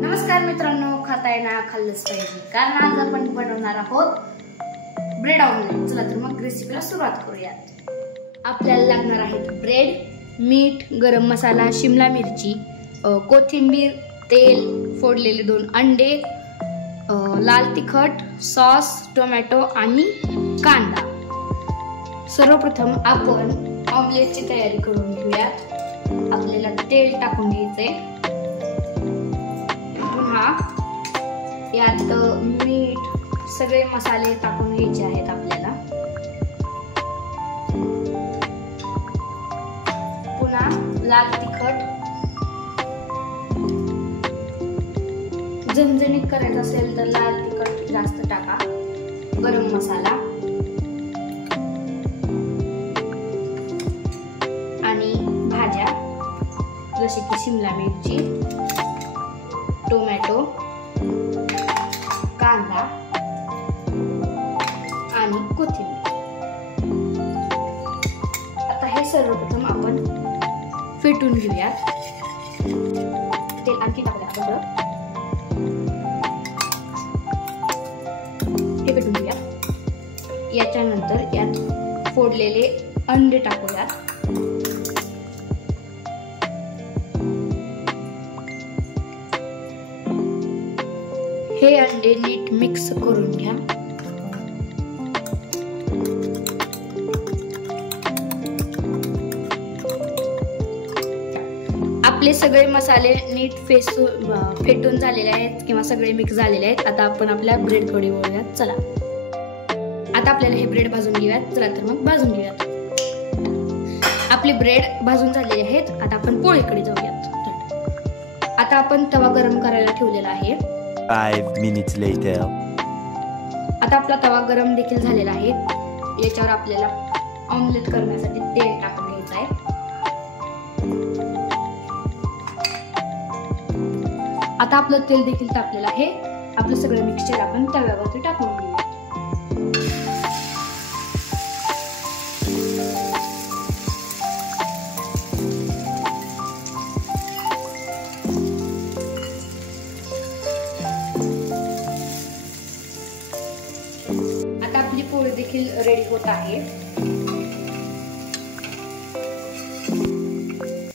नमस्कार मित्रांनो, खाताय ना खाल्लंच पाहिजे कारण आज आपण बनवणार आहोत ब्रेड ऑमलेट। चला तर मग रेसिपीला सुरुवात करूया। आपल्याला लागणार आहेत ब्रेड, मीठ, गरम मसाला, शिमला मिरची, कोथिंबीर, तेल, फोडलेले 2 अंडे, लाल तिखट, सॉस, टोमॅटो आणि कांदा। सर्वप्रथम आपण ऑमलेटची तयारी करून घेऊयात। आपल्याला तेल टाकून घ्यायचे, पुन्हा यात मीठ, सगळे मसाले टाकून घ्यायचे आहेत आपल्याला। पुन्हा लाल तिखट, झणझणीत करायचं असेल तर लाल तिखट जास्त टाका, गरम मसाला आणि भाज्या जसे की शिमला मिरची, टोमॅटो, कांदा आणि कोथिंबीर। आता हे सर्वप्रथम आपण फेटून घेऊया। तेल आणखी टाकूया आपण, हे फेटून घेऊया। याच्यानंतर यात फोडलेले अंडे टाकूया। हे अंडे नीट मिक्स करून घ्या। आपले सगळे मसाले नीट फेटून झालेले आहेत किंवा सगळे मिक्स झालेले आहेत। आता आपण आपल्या ब्रेड कडे वळूयात। चला आता आपल्याला हे ब्रेड भाजून घेऊयात। चला तर मग भाजून घेऊयात। आपले ब्रेड भाजून झालेले आहेत। आता आपण पोळीकडे जाऊयात। आता आपण तवा गरम करायला ठेवलेला आहे। 5 minutes later. आता आपला तवा गरम देखील झालेला आहे। याच्यावर आपल्याला ऑमलेट करण्यासाठी तेल टाकून घ्यायचं आहे। आता आपलं तेल देखील तापलेलं आहे। आपलं सगळं मिक्सचर आपण तव्यावरती टाकून घेऊया। आता आपली पोळी देखील रेडी होत आहे।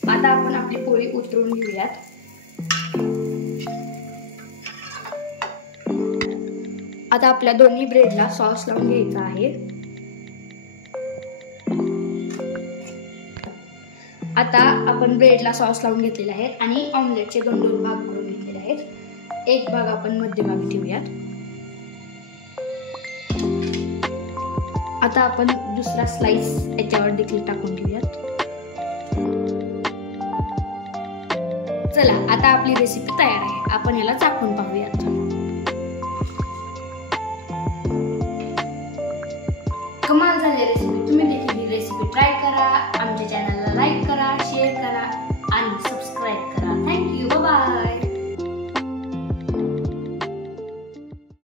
आता आपण आपली पोळी उतरून घेऊयात। आता आपल्या दोन्ही ब्रेडला सॉस लावून घ्यायचा आहे। आता आपण ब्रेडला सॉस लावून घेतलेला आहे आणि ऑमलेटचे 2 भाग करून घेतलेले आहेत। एक भाग आपण मध्यभागी ठेवूयात। आता आपण दुसरा स्लाइस याच्यावर देखील टाकून घेऊयात। चला आता आपली रेसिपी तयार आहे। आपण याला चाखून पाहूयात। कमाल झाली रेसिपी।